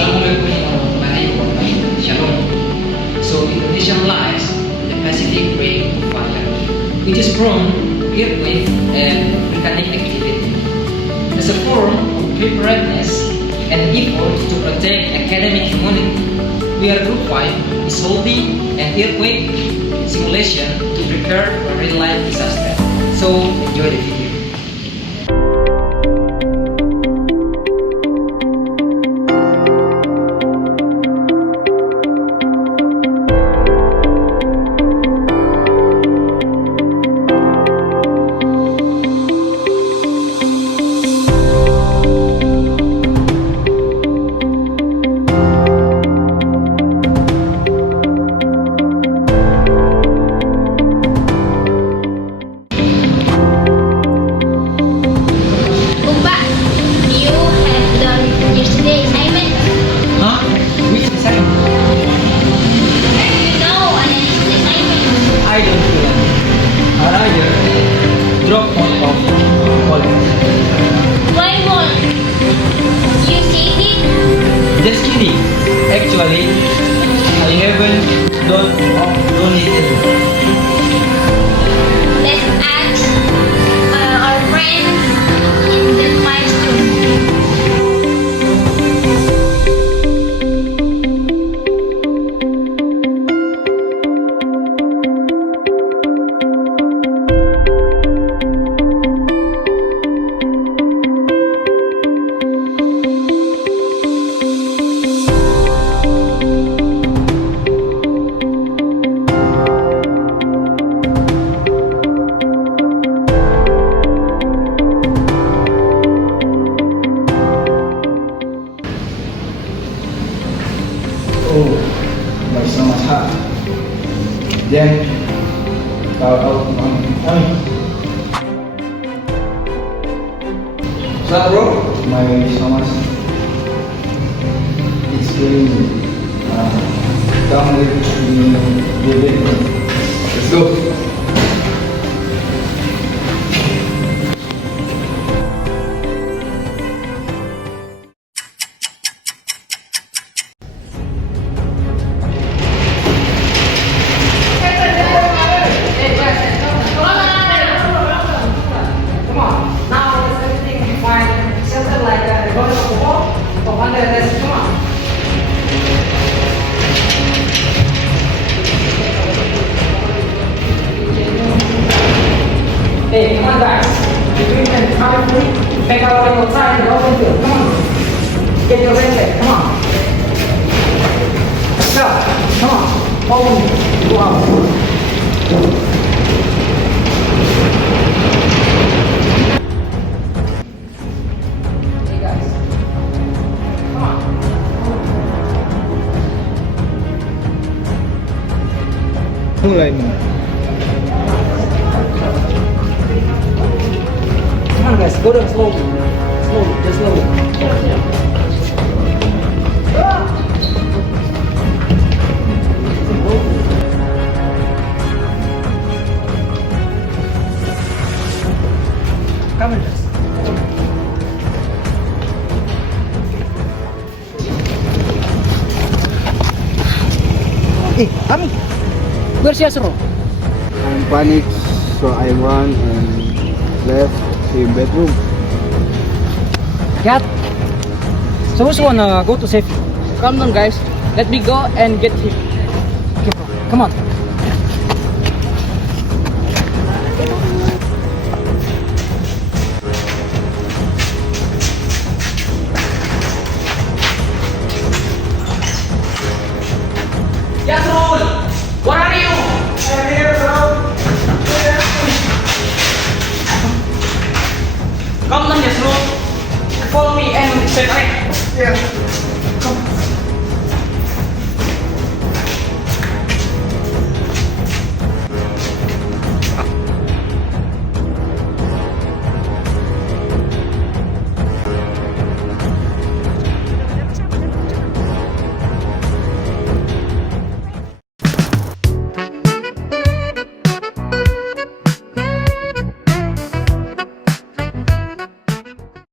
alam mo po yung Malayo Shalom. So Indonesia lies in the Pacific Ring of Fire, which is prone to earthquake and volcanic activity. As a form of preparedness and effort to protect academic community, we are Group 5 is holding an earthquake simulation to prepare for real-life disaster. So enjoy the video. Drop one of all. Why won't you say it? Just kidding. Actually, I haven't done it. Let's ask our friends in the milestone. Oh, by so much hot. Then, out What's up, bro? My so much. It's going down with the video. Let's go. Hey, come on guys. If you can kindly back out on your side and open field. Come on. Get your racket. Come on. Go. Come on. Open it. Go out. Hey guys. Come on. Mulai mo. Come on guys, go down slowly. Slowly, just slowly. Come on guys. Eh, Ami, where's Yasro? I'm panic, so I run and left the bedroom. Cat. So who's wanna go to safety? Come on, guys. Let me go and get him. Okay, bro. Come on. Yasrul! Where are you? I'm here, bro. Come on, Yasrul. Follow me and separate. Yeah.